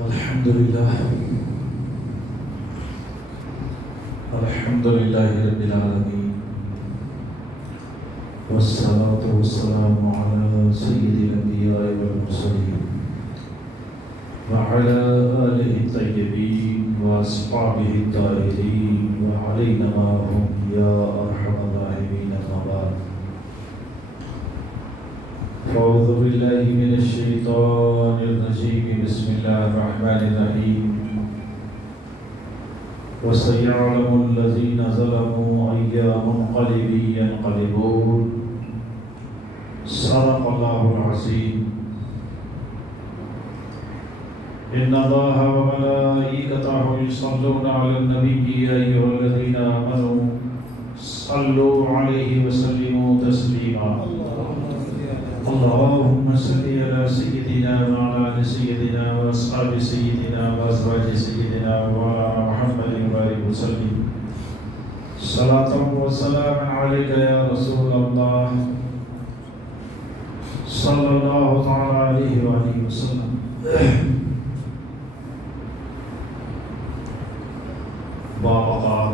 الحمد لله رب العالمين، والصلاة والسلام على سيد الأنبياء والمرسلين وعلى آله الطيبين وأصحابه الطاهرين وعلينا معهم يا أرحم الراحمين. أما بعد، أعوذ بالله من الشيطان الرجيم. بسم الله الرحمن الرحيم. وسيعلم الذين ظلموا أي منقلب ينقلبون. صدق الله العظيم. إن الله وملائكته يصلون على النبي يا أيها الذين آمنوا صلوا عليه وسلموا تسليما. اللهم صل على سيدنا وعلى آل سيدنا وأصحاب سيدنا وأزواج سيدنا وعلى محمد وبارك وسلم. صلاة وسلام عليك يا رسول الله صلى الله تعالى عليه وآله وسلم. باوقار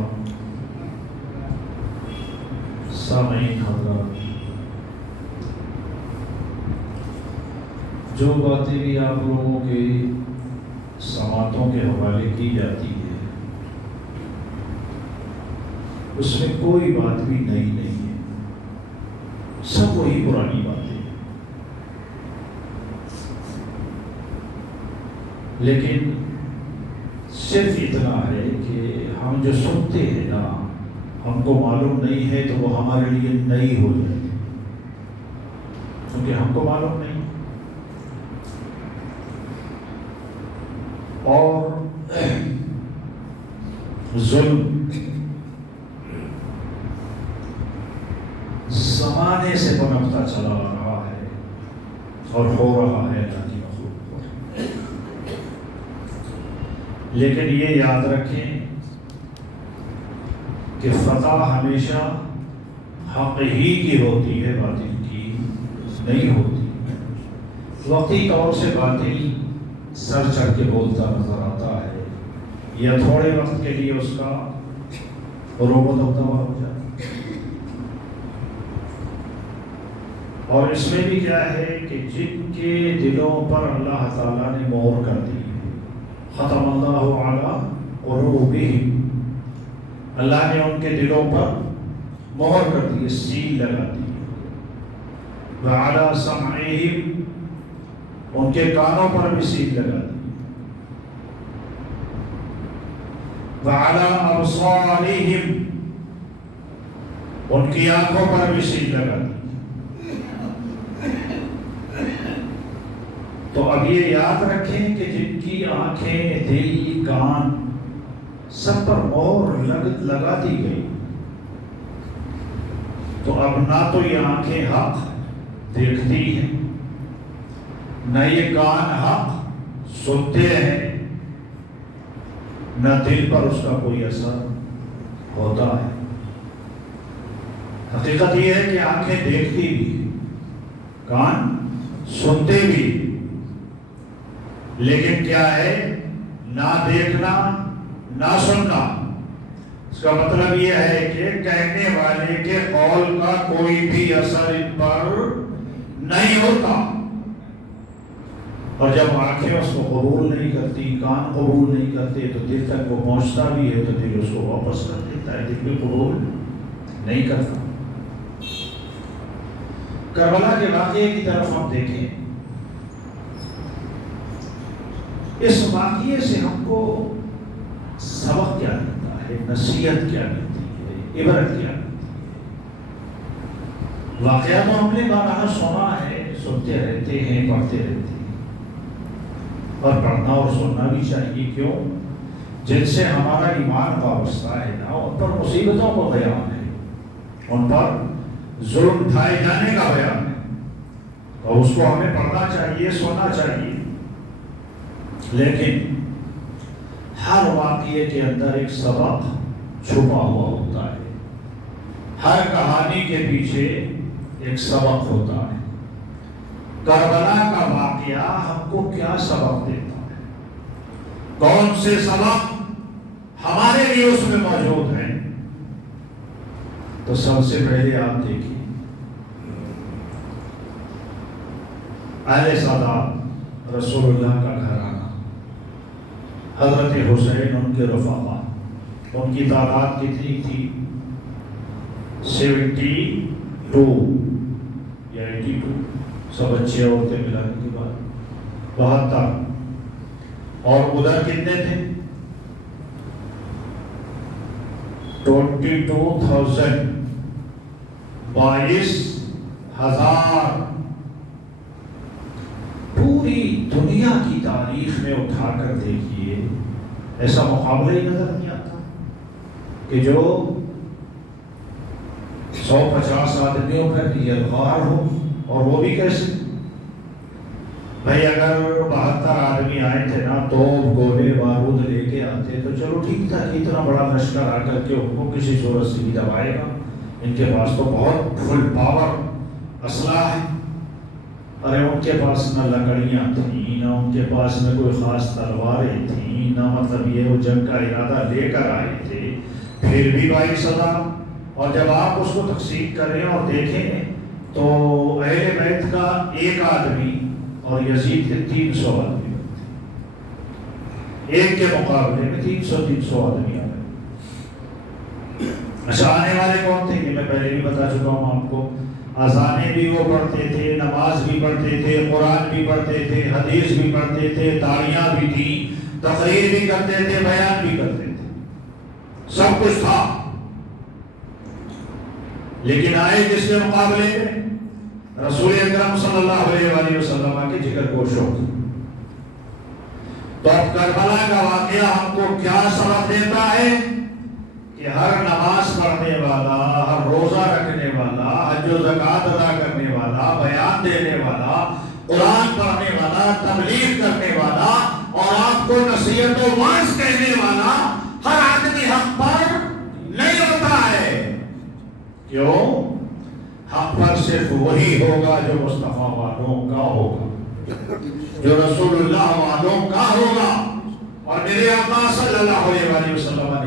سامعین حضرات، جو باتیں بھی آپ لوگوں کے سماعتوں کے حوالے کی جاتی ہے، اس میں کوئی بات بھی نئی نہیں ہے، سب وہی پرانی باتیں ہیں. لیکن صرف اتنا ہے کہ ہم جو سنتے ہیں نا، ہم کو معلوم نہیں ہے تو وہ ہمارے لیے نئی ہو جائے، کیونکہ ہم کو معلوم نہیں. اور ظلم زمانے سے پنپتا چلا آ رہا ہے اور ہو رہا ہے اللہ کی مخلوق پر. لیکن یہ یاد رکھیں کہ فتح ہمیشہ حق ہی کی ہوتی ہے، باطل کی نہیں ہوتی. وقتی طور سے باطل سر چڑھ کے بولتا نظر آتا ہے، یا تھوڑے وقت کے لیے اس کا روب و دبدبہ ہو جاتا ہے. اور اس میں بھی کیا ہے کہ جن کے دلوں پر اللہ تعالیٰ نے مہر کر دی، ختم اللہ علی قلوبہم، اللہ نے ان کے دلوں پر مہر کر دی، سیل لگا دی. وعلی سمعہم، ان کے کانوں پر بھی سیل لگا دی. وعلی ابصارہم، ان کی آنکھوں پر بھی سیل لگا دی. تو اب یہ یاد رکھیں کہ جن کی آنکھیں، دل، کان سب پر مہر لگا دی گئی، تو اب نہ تو یہ آنکھیں حق دیکھتی ہیں، نہ یہ کان حق سنتے ہیں، نہ دل پر اس کا کوئی اثر ہوتا ہے. حقیقت یہ ہے کہ آنکھیں دیکھتی بھی، کان سنتے بھی، لیکن کیا ہے، نہ دیکھنا نہ سننا. اس کا مطلب یہ ہے کہ کہنے والے کے قول کا کوئی بھی اثر ان پر نہیں ہوتا. اور جب آنکھیں اس کو قبول نہیں کرتی، کان قبول نہیں کرتے، تو دل تک وہ پہنچتا بھی ہے تو دل اس کو واپس کر دیتا ہے، دل بھی قبول نہیں کرتا. کربلا کے واقعے کی طرف ہم دیکھیں. اس واقعے سے ہم کو سبق کیا ملتا ہے، نصیحت کیا ملتی ہے، عبرت کیا ملتی ہے. واقعہ تو ہم نے بارہا سنا ہے، سنتے رہتے ہیں، پڑھتے رہتے ہیں، اور پڑھنا اور سننا بھی چاہیے. کیوں؟ جن سے ہمارا ایمان وابستہ ہے نا، ان پر مصیبتوں کو بیان ہے، ان پر ظلم اٹھائے جانے کا بیان ہے، اور اس کو ہمیں پڑھنا چاہیے، سننا چاہیے. لیکن ہر واقعے کے اندر ایک سبق چھپا ہوا ہوتا ہے، ہر کہانی کے پیچھے ایک سبق ہوتا ہے. کربلا کا واقعہ ہم کو کیا سبق دیتا ہے؟ کون سے سبب ہمارے لیے اس میں موجود ہیں؟ تو سب سے پہلے آپ دیکھیے اہل سادات رسول اللہ کا گھرانہ، حضرت حسین ان کے رفقا، ان کی تعداد کتنی تھی؟ 72 یا 82، سب اچھے عورتیں ملانے کے بعد 72۔ اور ادھر کتنے تھے؟ 22,000، 22,000۔ پوری دنیا کی تاریخ میں اٹھا کر دیکھیے، ایسا مقابلہ ہی نظر نہیں آتا کہ جو 150 آدمیوں پر یہ غار ہو، اور وہ بھی کیسے؟ بھائی اگر 72 آدمی آئے تھے نا، توپ گولے بارود لے کے آتے تو چلو ٹھیک تھا، اتنا بڑا لشکر آ کر کے ان کو کسی صورت سے بھی دبائے گا، ان کے پاس تو بہت فل پاور اسلحہ ہے۔ ارے ان کے پاس نہ لکڑیاں تھیں، نہ ان کے پاس میں کوئی خاص تلواریں تھیں، نہ مطلب یہ وہ جنگ کا ارادہ لے کر آئے تھے، پھر بھی 22,000۔ اور جب آپ اس کو تقسیم کریں اور دیکھیں تو اہل بیت کا ایک آدمی اور یزید کے 300 آدمی، ایک کے مقابلے میں 300 آدمی آ گئے۔ اچھا، آنے والے کون تھے؟ یہ میں پہلے بھی بتا چکا ہوں آپ کو، اذانیں بھی وہ پڑھتے تھے، نماز بھی پڑھتے تھے، قرآن بھی پڑھتے تھے، حدیث بھی پڑھتے تھے، داڑیاں بھی تھیں، تقریر بھی کرتے تھے، بیان بھی کرتے تھے، سب کچھ تھا۔ لیکن آئے جس کے مقابلے میں رسول اکرم صلی اللہ علیہ وآلہ وسلم کے جگر کو شوق۔ تو اب کربلا کا واقعہ ہم کو کیا سبق دیتا ہے کہ ہر نماز پڑھنے والا، ہر روزہ رکھنے والا، حج و زکوٰۃ ادا کرنے والا، بیان دینے والا، قرآن پڑھنے والا، تبلیغ کرنے والا اور آپ کو نصیحت و واعظ کہنے والا ہر آدمی حق پر نہیں ہوتا ہے۔ کیوں؟ حق پر صرف وہی ہوگا جو مصطفیٰ والوں کا ہوگا، جو رسول اللہ والوں کا ہوگا۔ اور میرے آقا صلی اللہ علیہ وآلہ وسلم نے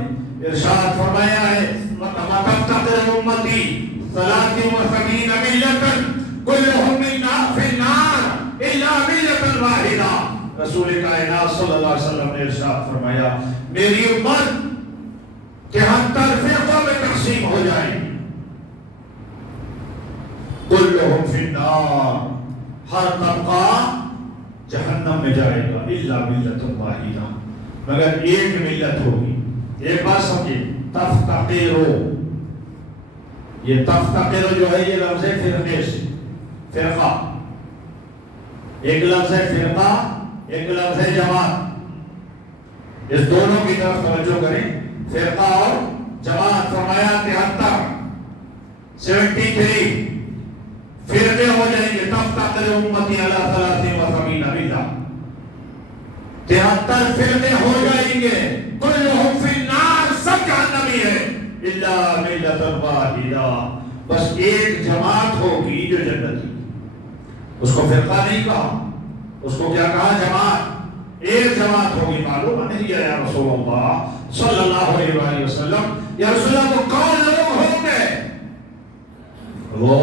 ارشاد فرمایا ہے، وَتَفْتَقِرُ أُمَّتِي 73 مِلَّةً كُلُّهُمْ فِي النَّارِ إِلَّا مِلَّةً وَاحِدَةً۔ رسول کائنات صلی اللہ علیہ وسلم نے ارشاد فرمایا، میری امت 73 فرقوں میں تقسیم ہو جائے گی، کلہم فی النار، ہر طبقہ جہنم میں جائے گا، الا ملت واحدہ، مگر ایک ملت ہوگی۔ ایک بات سمجھے، تفتقرو، یہ تفتقرو جو ہے یہ لفظ ہے فرقے سے، فرقہ، ایک لفظ ہے فرقہ، ایک لفظ ہے جماعت، اس دونوں کی طرف توجہ کریں، فرقہ اور جماعت۔ فرمایا 73 فرقے ہو جائیں گے، تفتقر امتی علی 73 ملہ، 73 فرقے ہو جائیں گے، کلہم فی النار، سب جہنمی ہے، الا ملۃ واحدہ، بس ایک جماعت ہوگی جو جنتی۔ اس کو فرقہ نہیں کہا، اس کو کیا کہا؟ جماعت، ایک جماعت ہوگی۔ معلوم نہیں ہے یا رسول اللہ صلی اللہ علیہ وآلہ وسلم، یا رسول اللہ وہ کون لوگ ہوں گے؟ وہ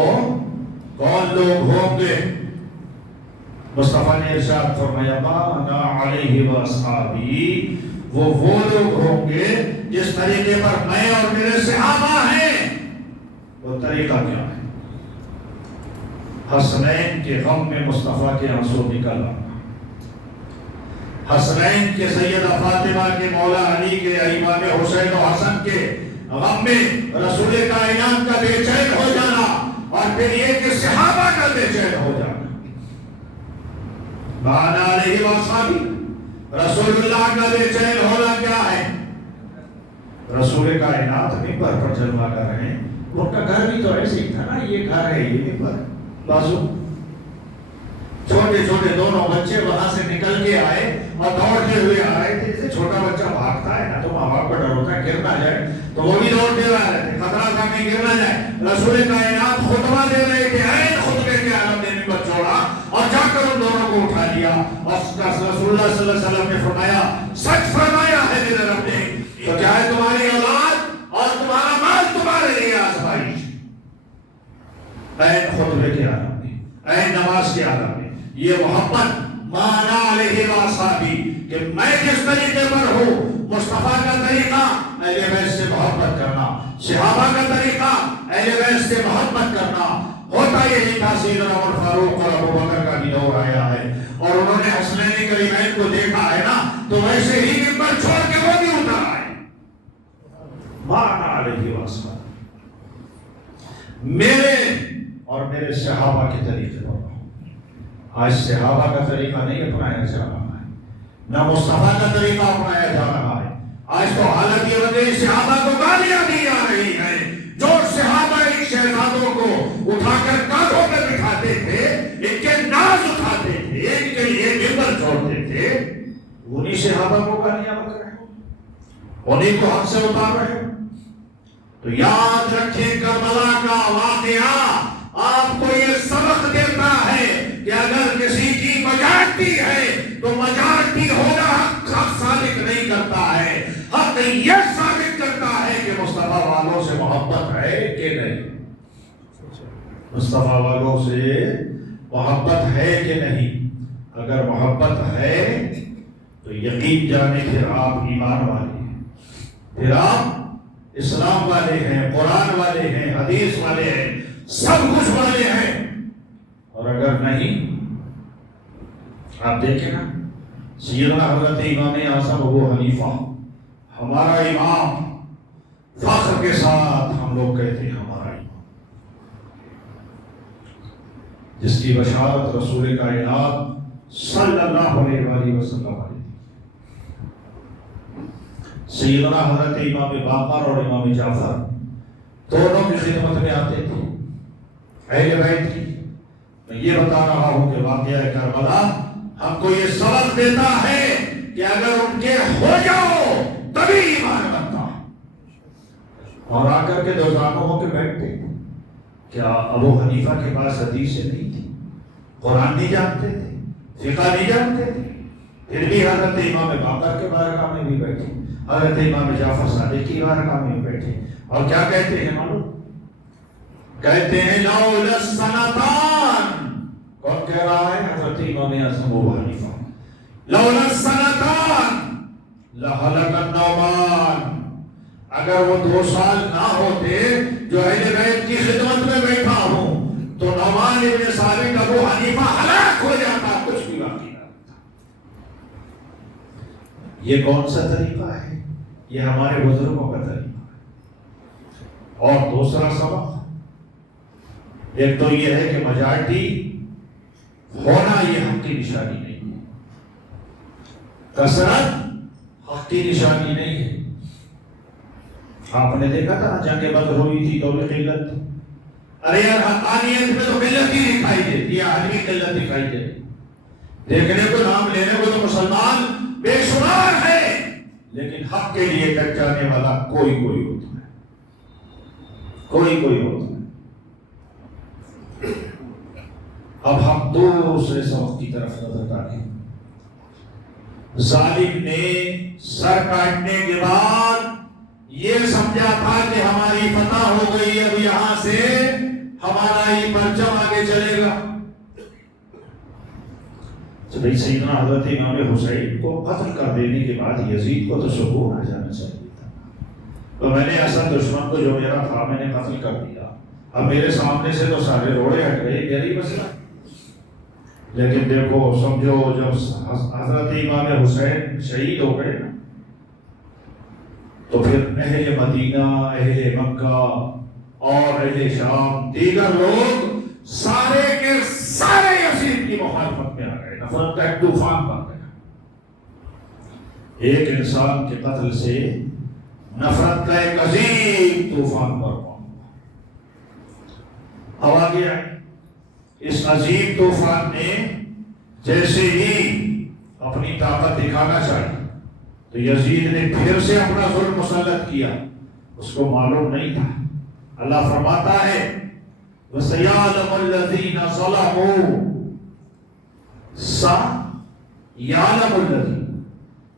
کون لوگ ہوں گے؟ مصطفیٰ نے ارشاد فرمایا، ما انا علیہ واصحابی، وہ لوگ ہوں گے جس طریقے پر میں اور میرے صحابہ ہیں۔ وہ طریقہ کیا ہے؟ حسنین کے غم میں مصطفیٰ کے آنسو نکل آنا، حسنین کے سیدہ فاطمہ کے، مولا علی کے، امام حسین و حسن کے غم میں رسول کائنات کا بے چین ہو جانا، اور پھر یہ کہ صحابہ کا بے چین ہو جانا۔ بانا علیہ وآصحابہ، رسول اللہ کا بے چین ہونا کیا ہے؟ رسول کائنات ممبر پر جلوہ کر رہے ہیں، ان کا گھر بھی تو ایسے ہی تھا نا، یہ گھر ہے، یہ ممبر، بازو چھوٹے چھوٹے دونوں بچے وہاں سے نکل کے آئے اور دوڑتے ہوئے آ رہے تھے، جیسے چھوٹا بچہ بھاگتا ہے نا تو ماں باپ کا ڈر ہوتا ہے گر نہ جائے، تو وہ بھی دوڑتے ہوئے آ رہے تھے، خطرہ تھا کہ گر نہ جائے۔ رسول کائنات خطبہ دے رہے تھے، خطبے کے عالم نے ممبر چھوڑا اور جا کر ان دونوں کو کو اٹھا لیا اور رسول اللہ صلی اللہ علیہ وسلم نے فرمایا سچ فرمایا ہے میرے رب نے، تو کیا ہے تمہاری اولاد اور تمہارا مال تمہارے لیے آزمائش، این خطبے کے عالم میں، این نماز کے عالم میں یہ محبت مانا علیہ وآصحابی کہ میں جس طریقے پر ہوں مصطفیٰ کا طریقہ اہل بیت سے محبت کرنا، صحابہ کا طریقہ اہل بیت سے محبت کرنا، ہوتا یہی تھا۔ سیدنا عمر فاروق اور ابو بکر کا بھی دور آیا ہے اور انہوں نے حسنین کریمین کو دیکھا ہے نا، تو ویسے ہی منبر چھوڑ کے وہ بھی اتر آئے مانا علیہ وآصحابی، میرے اور میرے صحابہ کے طریقے پر۔ آج صحابہ کا طریقہ نہیں اپنایا جا رہا ہے، نہ مصطفیٰ کا طریقہ اپنایا جا رہا ہے۔ آج تو حالت یہ بن گئی صحابہ کو گالیاں دی جا رہی ہیں، جو صحابہ ان شہزادوں کو اٹھا کر کاندھوں پہ بٹھاتے تھے، ان کے ناز اٹھاتے تھے، ان کے لیے منبر چھوڑتے تھے، انہی صحابہ کو گالیاں بک رہے ہیں، انہیں کو حق سے اتار رہے ہیں۔ تو یاد رکھیں کربلا کا واقعہ آپ کو یہ سبق دیتا ہے کہ اگر کسی کی مجارٹی ہے تو مجارٹی ہونا حق ثابت نہیں کرتا ہے، حق یہ ثابت کرتا ہے کہ مصطفیٰ والوں سے محبت ہے کہ نہیں، مصطفیٰ والوں سے محبت ہے کہ نہیں۔ اگر محبت ہے تو یقین جانے پھر آپ ایمان والے ہیں، پھر آپ اسلام والے ہیں، قرآن والے ہیں، حدیث والے ہیں، سب کچھ والے ہیں۔ اور اگر نہیں، آپ دیکھیں نا سیدنا حضرت امام اعظم ابو حنیفہ ہمارا امام، فخر کے ساتھ ہم لوگ کہتے ہیں ہمارا امام، جس کی بشارت رسول کائنات صلی اللہ علیہ وآلہ وسلم علیہ۔ سیدنا حضرت امام باقر اور امام جعفر دونوں کی خدمت میں آتے تھے اہل بیت کی۔ میں یہ بتا رہا ہوں کہ واقعہ کربلا ہم کو یہ سبق دیتا ہے کہ اگر ان کے ہو جاؤ تبھی ایمان بنتا ہے۔ اور آ کر کے دوزانوں ہو کے بیٹھتے، کیا ابو حنیفہ کے پاس حدیث نہیں تھی، قرآن نہیں جانتے تھے، فقہ نہیں جانتے تھے، پھر بھی حضرت امام باقر کے بارگاہ میں بھی بیٹھے، حضرت امام جعفر صادق کی بارگاہ میں بیٹھے، اور کیا کہتے ہیں معلوم؟ کہتے ہیں لولا السنتان، کون کہہ رہا ہے؟ حضرت امام اعظم ابو حنیفہ، لولا السنتان لہلک النعمان، اگر وہ 2 سال نہ ہوتے جو اہل بیت کی خدمت میں بیٹھا ہوں تو نعمان ابن ثابت ابو حنیفہ ہلاک ہو جاتا، کچھ بھی باقی نہ رہتا۔ یہ کون سا طریقہ ہے؟ یہ ہمارے بزرگوں کا طریقہ ہے۔ اور دوسرا سبق ایک تو یہ ہے کہ میجارٹی ہونا یہ حق کی نشانی نہیں ہے، کثرت حق کی نشانی نہیں ہے۔ آپ نے دیکھا تھا جنگ بدر ہوئی تھی تو بھی قلت تھی، ارے یار حقانیت میں تو قلت ہی دکھائی دیتی ہے، عالمی قلت دکھائی دیتی، دیکھنے کو نام لینے کو تو مسلمان بے شمار ہے، لیکن حق کے لیے ڈٹ جانے والا کوئی ہوتا ہے، کوئی ہوتا ہے۔ اب ہم دوسرے سبق کی طرف نظر ڈالیں۔ ظالم نے سر کاٹنے کے بعد یہ سمجھا تھا کہ ہماری فتح ہو گئی، اب یہاں سے ہمارا ہی پرچم آگے چلے گا۔ سیدنا حضرت امام حسین کو قتل کر دینے کے بعد یزید کو تو سکون آ جانا چاہیے تھا، تو میں نے اسد دشمن کو جو میرا تھا میں نے قتل کر دیا، اب میرے سامنے سے تو سارے روڑے ہٹ گئے، میری مسئلہ۔ لیکن دیکھو سمجھو جب حضرت امام حسین شہید ہو گئے تو پھر اہل مدینہ، اہل مکہ اور اہل شام، دیگر لوگ سارے کے سارے یزید کی مخالفت میں آ گئے، نفرت کا ایک طوفان بن گیا۔ ایک انسان کے قتل سے نفرت کا ایک عظیم طوفان برپا ہوا۔ اب آ گیا اس عظیم طوفان نے جیسے ہی اپنی طاقت دکھانا چاہی تو یزید نے پھر سے اپنا ظلم مسلط کیا، اس کو معلوم نہیں تھا۔ اللہ فرماتا ہے وَسَيَعْلَمُ الَّذِينَ ظَلَمُوا، سا یعلم الذین،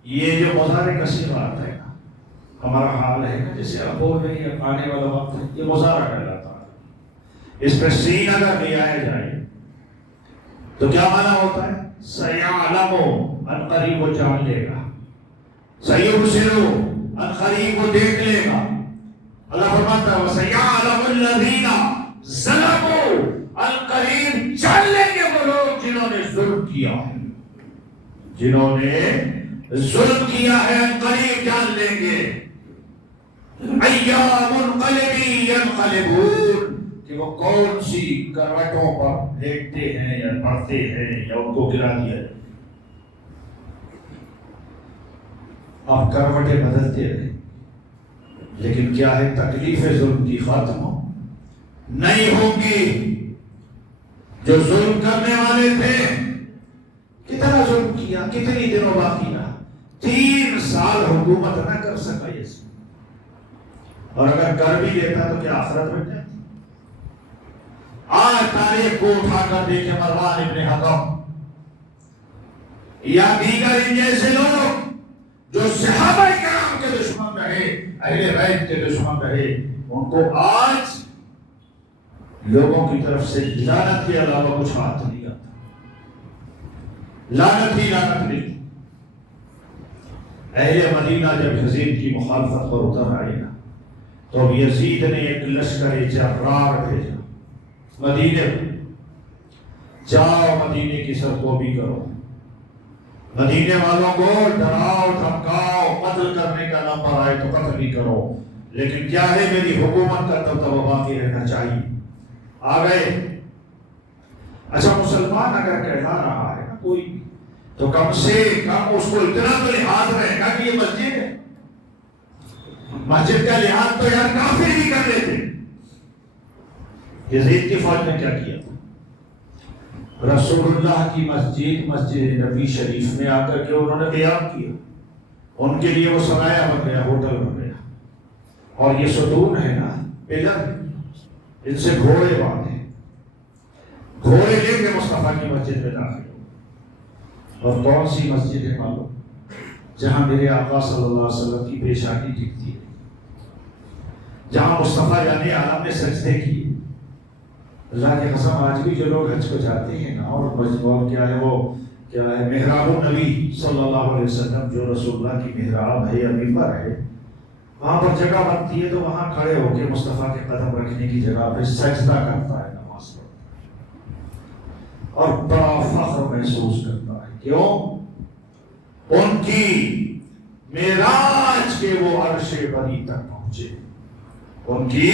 یہ جو مضارع کا صیغہ آتا ہے نا، ہمارا حال ہے نا جیسے اب بول رہے ہیں آنے والا وقت ہے، یہ مضارع کہلاتا ہے. اس پہ سین اگر لے آیا جائے تو کیا معنی ہوتا ہے؟ سیعلم، ان قریب وہ جان لے گا. سیبصر، ان قریب وہ دیکھ لے گا. اللہ فرماتا ہے وَسَيَعْلَمُ الَّذِينَ ظَلَمُوا، ان قریب جان لیں گے وہ لوگ جنہوں نے ظلم کیا ہے. جنہوں نے ظلم کیا ہے ان قریب جان لیں گے. ایام منقلب ينقلبون، کہ وہ کون سی کروٹوں پر لیٹتے ہیں یا پڑھتے ہیں یا ان کو گرا دیا جائے. آپ کروٹیں بدلتے رہے لیکن کیا ہے تکلیف ظلم کی ختم نہیں ہوگی. جو ظلم کرنے والے تھے کتنا ظلم کیا، کتنی دنوں باقی رہا، 3 سال حکومت نہ کر سکا یہ سب. اور اگر کر بھی لیتا تو کیا آخرت بن جاتی. آج تاریخ کو اٹھا کر دیکھیں مروان ابن حکم یا دیگر ان جیسے لوگ جو صحابہ کرام کے دشمن رہے، اہل بیت کے دشمن رہے، ان کو آج لوگوں کی طرف سے لعنت کے علاوہ کچھ ہاتھ نہیں آتا. لعنت ہی لعنت نہیں. اہل مدینہ جب یزید کی مخالفت پر اتر آئے نا تو یزید نے ایک لشکر جرار بھیجا مدینے. جاؤ مدینے کی سرکوبی کرو، مدینے والوں کو ڈراؤ دھمکاؤ، قتل کرنے کا نمبر آئے تو قتل بھی کرو، لیکن کیا ہے میری حکومت کا دبدبہ باقی رہنا چاہیے. آ گئے. اچھا مسلمان اگر کہتا رہا ہے نا کوئی تو کم سے کم اس کو اتنا تو لحاظ رہے گا کہ یہ مسجد ہے. مسجد کا لحاظ تو یار کافر بھی کر لیتے. یزید کی فوج نے کیا کیا تھا؟ رسول اللہ کی مسجد، مسجد نبی شریف میں آ کر کے انہوں نے قیام کیا. ان کے لیے وہ سرایہ بن گیا، ہوٹل بن گیا. اور یہ ستون ہے نا، پلر، ان سے گھوڑے باندھے، گھوڑے لے کے مصطفیٰ کی مسجد میں داخل ہو. اور کون سی مسجد ہے معلوم؟ جہاں میرے آقا صلی اللہ علیہ وسلم کی پیشانی دکھتی ہے، جہاں مصطفیٰ یعنی عالم نے سجدے کیے. اللہ کی قسم آج بھی جو لوگ حج کو جاتے ہیں نا، اور مجموعہ کیا ہے، وہ کیا ہے، محراب النبی صلی اللہ علیہ وسلم، جو رسول اللہ کی محراب ہے یا منبر ہے، وہاں پر جگہ بنتی ہے تو وہاں کھڑے ہو کے مصطفیٰ کے قدم رکھنے کی جگہ پہ سجدہ کرتا ہے، نماز پڑھتا ہے اور بڑا فخر محسوس کرتا ہے. کیوں؟ ان کی معراج کے وہ عرش بری تک پہنچے. ان کی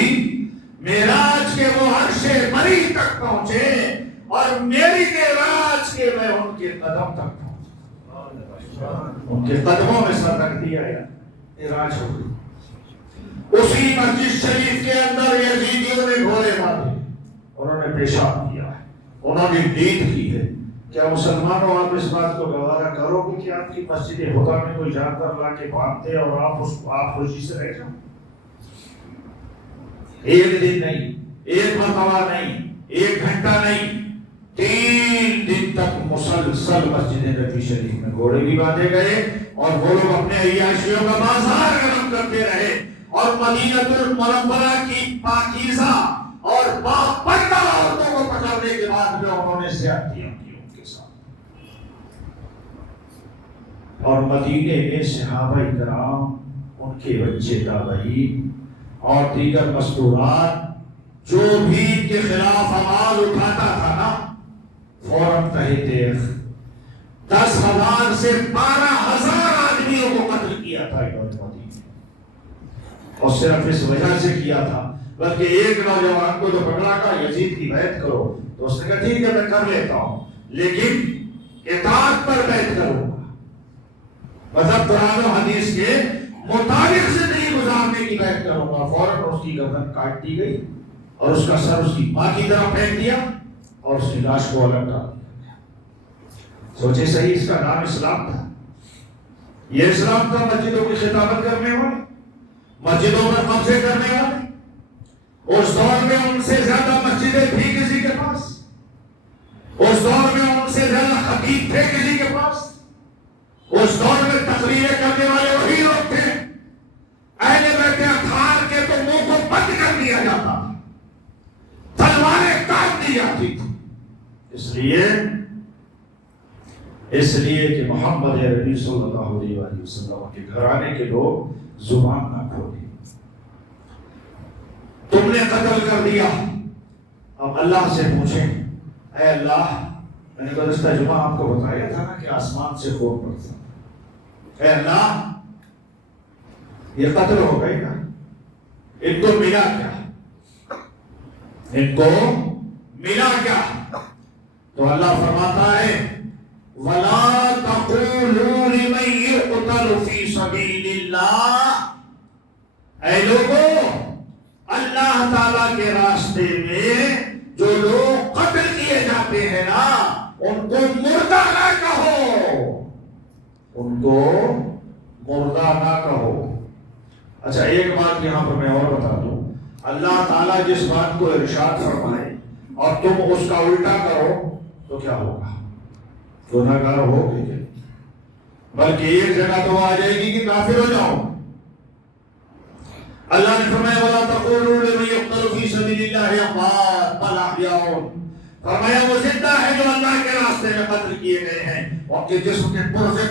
معراج کے وہ عرش بری تک پہنچے اور میری معراج کے میں ان کے قدم تک پہنچا. ان کے قدموں میں سر رکھ دیا یا معراج ہو گئی. اسی مسجد شریف کے اندر یزیدیوں نے گھوڑے باندھے، انہوں نے پیشاب کیا ہے، انہوں نے نیند کی ہے. کیا مسلمانوں آپ اس بات کو گوارا کرو گے کہ آپ کی مسجد خدا میں کوئی جانور لا کے باندھتے اور آپ خوشی سے رہ جاؤ؟ ایک دن نہیں، ایک مرتبہ نہیں، ایک گھنٹہ نہیں، 3 دن تک مسلسل مسجد نبی شریف میں گھوڑے بھی باندھے گئے اور وہ لوگ اپنے عیاشیوں کا بازار گرم کرتے رہے. اور مدینہ المنورہ کی پاکیزہ اور باپردہ عورتوں کو پکڑنے کے بعد میں انہوں نے زیادتیاں کی ان کے ساتھ. اور مدینے میں صحابہ کرام، ان کے بچے تابعین اور دیگر مستورات جو بھی ان کے خلاف آواز اٹھاتا تھا نا، فوراً تحت 10,000 سے 12,000 آدمیوں کو قتل کیا تھا انہوں نے مدینے. اور صرف اس وجہ سے کیا تھا، بلکہ ایک نوجوان کو جو پکڑا کہا یزید کی بیعت کرو، تو اس نے کہا ٹھیک ہے میں کر لیتا ہوں لیکن اطاعت پر بیعت کروں گا. مطلب قرآن و حدیث کے مطابق زندگی گزارنے کی بیعت کروں گا. فوراً اس کی گردن کاٹ دی گئی اور اس کا سر اس کی ماں کی طرف پھینک دیا اور اس کی لاش کو الگ ڈال دیا. سوچے صحیح، اس کا نام اسلام تھا. یہ اسلام تھا مسجدوں کی خطابت کرنے والے، مسجدوں پر قبضے کرنے والے. اس دور میں ان سے زیادہ مسجدیں تھی کسی کے پاس، اس دور میں ان سے زیادہ عتیق تھے کسی کے پاس؟ اس دور میں تقریریں کرنے والے وہی لوگ تھے. اہل بیت اطہار کے تو منہ کو بند کر دیا جاتا تھا، تلواریں کاٹ دی جاتی تھی. اس لیے کہ محمد عربی صلی اللہ علیہ وسلم کے گھرانے کے لوگ زبان نہ کھولیں. تم نے قتل کر دیا، اب اللہ سے پوچھیں اے اللہ، میں نے گزشتہ جمعہ آپ کو بتایا تھا نا کہ آسمان سے خون پڑتا، اے اللہ یہ قتل ہو گئی نا، ان کو ملا کیا؟ ان کو ملا کیا؟ تو اللہ فرماتا ہے وَلَا تَقُولُوا لِمَن يُقْتَلُ فِي سَبِيلِ اللَّهِ، اے لوگوں اللہ تعالیٰ کے راستے میں جو لوگ قتل کیے جاتے ہیں نا، ان کو مردہ نہ کہو، ان کو مردہ نہ کہو. اچھا ایک بات یہاں پر میں اور بتا دوں، اللہ تعالیٰ جس بات کو ارشاد فرمائے اور تم اس کا الٹا کرو تو کیا ہوگا؟ گناہگار ہو گے، بلکہ ایک جگہ تو آ جائے گی کہ کافر ہو جاؤ. اللہ نے فرمایا وَلَا تَقُولُوا لِمَن يُقْتَلُ فِي سَبِيلِ اللَّهِ أَمْوَاتٌ بَلْ أَحْيَاءٌ، فرمایا وہ زندہ ہے جو اللہ کے راستے میں قتل کیے گئے ہیں، ان کے جسم کے پرزے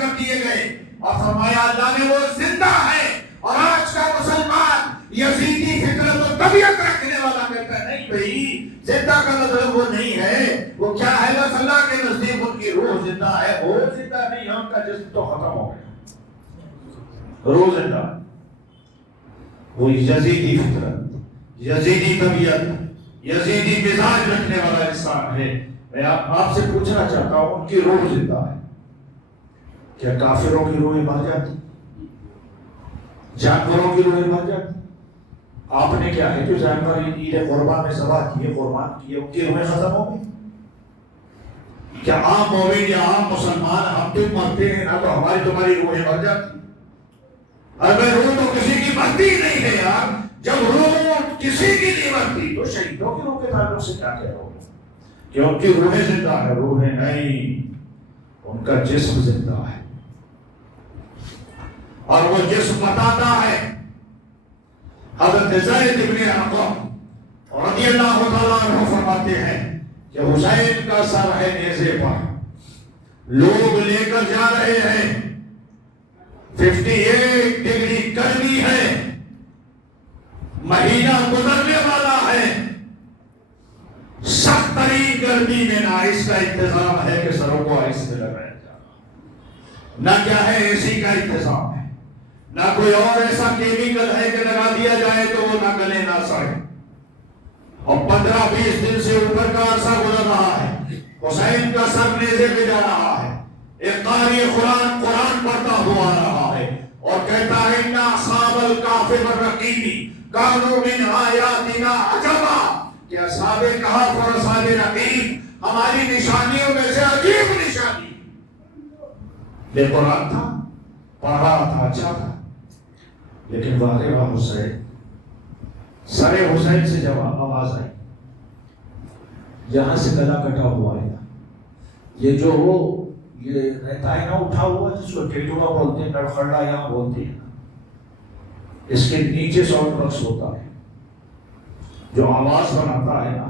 کر دیے گئے. اور فرمایا اللہ نے وہ زندہ ہے. اور آج کا مسلمان یزیدی فطرت و طبیعت رکھنے والا کہتا ہے نہیں بھائی زندہ کا مطلب وہ نہیں ہے، وہ کیا ہے؟ بس اللہ کے نزدیک ان کی روح زندہ ہے، وہ زندہ نہیں ہے، ان کا جسم تو ختم ہو گیا، روح زندہ. وہ یزیدی فطرت، یزیدی طبیعت، یزیدی مزاج رکھنے والا انسان ہے. میں آپ سے پوچھنا چاہتا ہوں ان کی روح زندہ ہے، کیا کافروں کی روحیں مر جاتی؟ جانوروں کی روحیں مر جاتی؟ آپ نے کیا ہے جو جانور عید قربان میں ذبح کیے، قربان کیے، ان کی روحیں ختم ہو گئی؟ کیا عام مومن یا عام مسلمان ہم تم مرتے ہیں نا تو ہماری تمہاری روحیں مر جاتی؟ ارے روح تو کسی کی مرتی نہیں ہے یار. جب روح کسی کی نہیں مرتی تو شہیدوں کی روح کے تعلق سے کیا کہہ رہے ہو کہ ان کی روحیں زندہ ہے؟ روحیں نہیں، ان کا جسم زندہ ہے. اور وہ جسم بتاتا ہے. حضرت زید بن ارقم رضی اللہ تعالیٰ عنہ فرماتے ہیں کہ حسین کا سر ہے نیزے پر، لوگ لے کر جا رہے ہیں، 58 ڈگری گرمی ہے، مہینہ گزرنے والا ہے، سخت ترین گرمی میں نہ اس کا انتظام ہے کہ سروں کو آئس میں لگایا جانا، نہ کیا ہے اے سی کا انتظام ہے، نہ کوئی اور ایسا کیمیکل ہے کہ لگا دیا جائے تو وہ نہ گلے نہ سڑے. اور 15-20 دن سے اوپر کا عرصہ گزر رہا ہے، حسین کا سر نیزے پہ جا رہا ہے، ایک قاری قرآن پڑھتا ہوا آ رہا ہے اور کہتا ہے اِنَّ أَصْحَابَ الْكَهْفِ وَالرَّقِيمِ كَانُوا مِنْ آيَاتِنَا عَجَبًا، کہ اصحاب کہف اور اصحاب رقیم ہماری نشانیوں میں سے عجیب نشانی. بے قرآن تھا، پڑھ رہا تھا، اچھا تھا، لیکن واقعہ حسین، سر حسین سے جب آواز آئی یہاں سے گلا کٹا ہوا ہے، یہ جو یہ رہتا ہے نا اٹھا ہوا جس کو ٹیٹوڑا بولتے ہیں، نڑخڑا یہاں بولتے ہیں، اس کے نیچے ساؤنڈ باکس ہوتا ہے جو آواز بناتا ہے نا،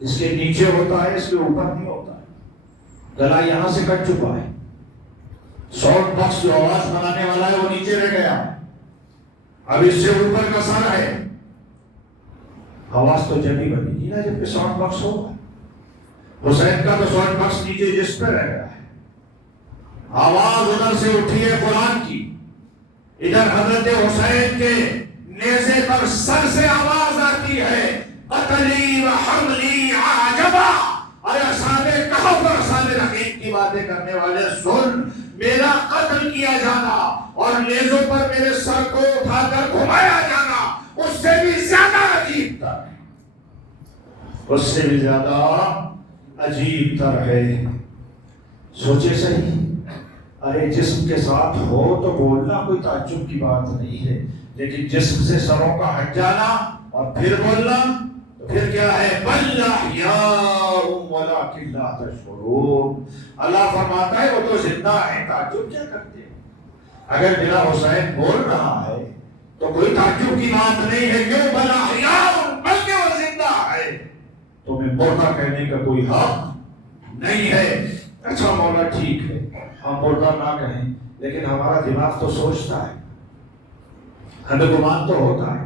اس کے نیچے ہوتا ہے، اس کے اوپر نہیں ہوتا ہے. گلا یہاں سے کٹ چکا ہے، ساؤنڈ باکس جو آواز بنانے والا ہے وہ نیچے رہ گیا، اب اس سے اوپر کا سر ہے. آواز تو جب ہی بنی گی نا جب کہ ساؤنڈ باکس ہوگا. حسین کا تو ساؤنڈ باکس نیچے جس پہ رہ گیا ہے. آواز ادھر سے اٹھی ہے قرآن کی، ادھر حضرت حسین کے نیزے پر سر سے آواز آتی ہے قتلی و حملی عجبا. ارے اصحاب کہف اور اصحاب رقیم کی باتیں کرنے والے سن، میرا قتل کیا جانا اور نیزوں پر میرے سر کو اٹھا کر گھمایا جانا اس سے بھی زیادہ عجیب تر ہے، اس سے بھی زیادہ عجیب تر ہے. سوچے صحیح، ارے جسم کے ساتھ ہو تو بولنا کوئی تعجب کی بات نہیں ہے، لیکن جسم سے سروں کا ہٹ جانا اور پھر بولنا تو تو پھر کیا ہے؟ بل احیاء ولکن لا تشعرون. اللہ فرماتا ہے وہ تو زندہ ہیں، تعجب کیا کرتے ہیں؟ اگر میرا حسین بول رہا ہے تو کوئی تعجب کی بات نہیں ہے. کیوں؟ بل احیاء، بلکہ وہ زندہ ہے. تمہیں مردہ کہنے کا کوئی حق نہیں ہے. اچھا مولا ٹھیک ہے، ہم مردہ نہ کہیں، لیکن ہمارا دماغ تو سوچتا ہے، ہمیں گمان تو ہوتا ہے.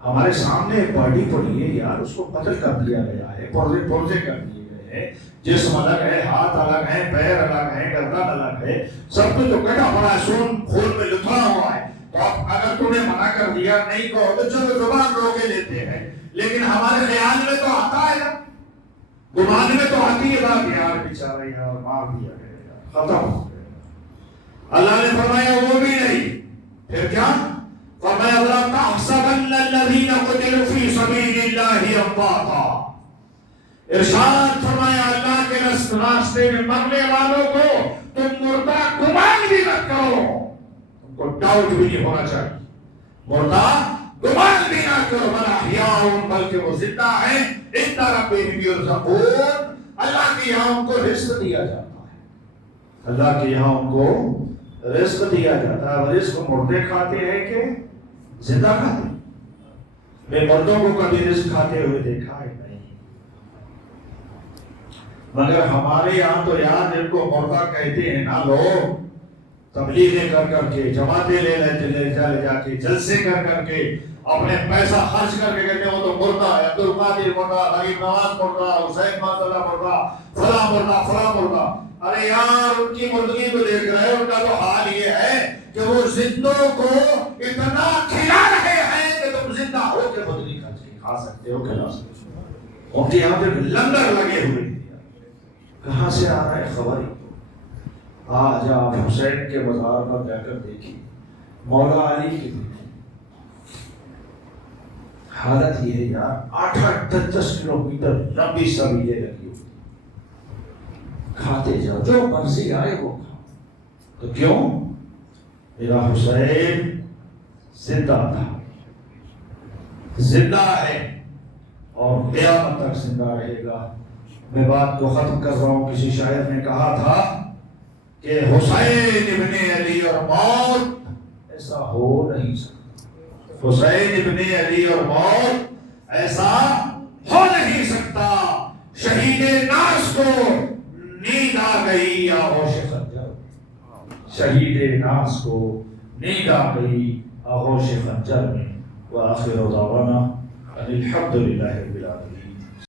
ہمارے سامنے ایک باڈی پڑی ہے یار، اس کو قتل کر دیا گیا ہے، پرزے کر دیے گئے ہیں، جسم الگ ہے، ہاتھ الگ ہے، پیر الگ ہے، گردن الگ ہے، سب کچھ جو کٹا پڑا ہے، خون میں لتھڑا ہوا ہے. تو اب اگر تم نے منع کر دیا نہیں کہو تو چلو زبان روکے لیتے ہیں، لیکن ہمارے خیال میں تو آتا ہے نا، گمان میں تو آتی ہے بات، یار بیچارہ یار مار دیا گیا، ختم ہو گیا. اللہ نے فرمایا وہ بھی نہیں. پھر کیا فرمایا؟ وَلَا تَحْسَبَنَّ الَّذِينَ قُتِلُوا فِي سَبِيلِ اللَّهِ أَمْوَاتًا. ارشاد فرمایا اللہ کے راستے میں مرنے والوں کو تم مردہ گمان بھی مت کرو. تم کو ڈاؤٹ بھی نہیں ہونا چاہیے، مردہ گمان بھی نہ کرو. بل احیاء، بلکہ وہ زندہ ہیں. عند ربهم يرزقون، اللہ کے یہاں ان کو رزق دیا جاتا ہے. اللہ کے یہاں ان کو رزق دیا جاتا ہے. رزق مردے کھاتے ہیں کہ زندہ کھاتے ہیں؟ میں مردوں کو کبھی رزق کھاتے ہوئے دیکھا ہے نہیں، مگر ہمارے یہاں تو یار جن کو مردہ کہتے ہیں نا لوگ، تبلیغیں کر کے، جماعتیں لے جا کے، جلسے کر کے، اپنے پیسہ خرچ کر کے کہتے ہیں وہ تو مردہ ہے، عبد القادر مردہ، غریب نواز مردہ، حسین ماشاءاللہ مردہ، فلاں مردہ فلاں مردہ. ارے یار ان کی مردگی کو دیکھ رہے ہیں، ان کا تو حال یہ ہے کہ وہ زندوں کو اتنا کھلا رہے ہیں کہ تم زندہ ہو کے مردگی کھا سکتے ہو، کھلا سکتے ہو. ان کے یہاں پہ لنگر لگے ہوئے ہیں. کہاں سے آ رہا ہے خبر؟ آج آپ حسین کے بازار پر جا کر دیکھیں، مولا علی کی حالت یہ ہے یار، 8-10 کلومیٹر لمبی سبیلیں لگی ہوئی، کھاتے جاؤ جو مرضی آئے وہ کھاؤ. تو کیوں؟ میرا حسین زندہ تھا، زندہ ہے اور قیامت تک زندہ رہے گا. میں بات کو ختم کر رہا ہوں. کسی شاعر نے کہا تھا کہ حسین ابن علی اور موت ایسا ہو نہیں سکتا. حسین ابن علی اور موت ایسا ہو نہیں سکتا. شہید ناز کو نیند آ گئی آغوش خنجر، شہید ناز کو نیند آ گئی آغوش خنجر میں. وآخر دعوانا الحمد للہ.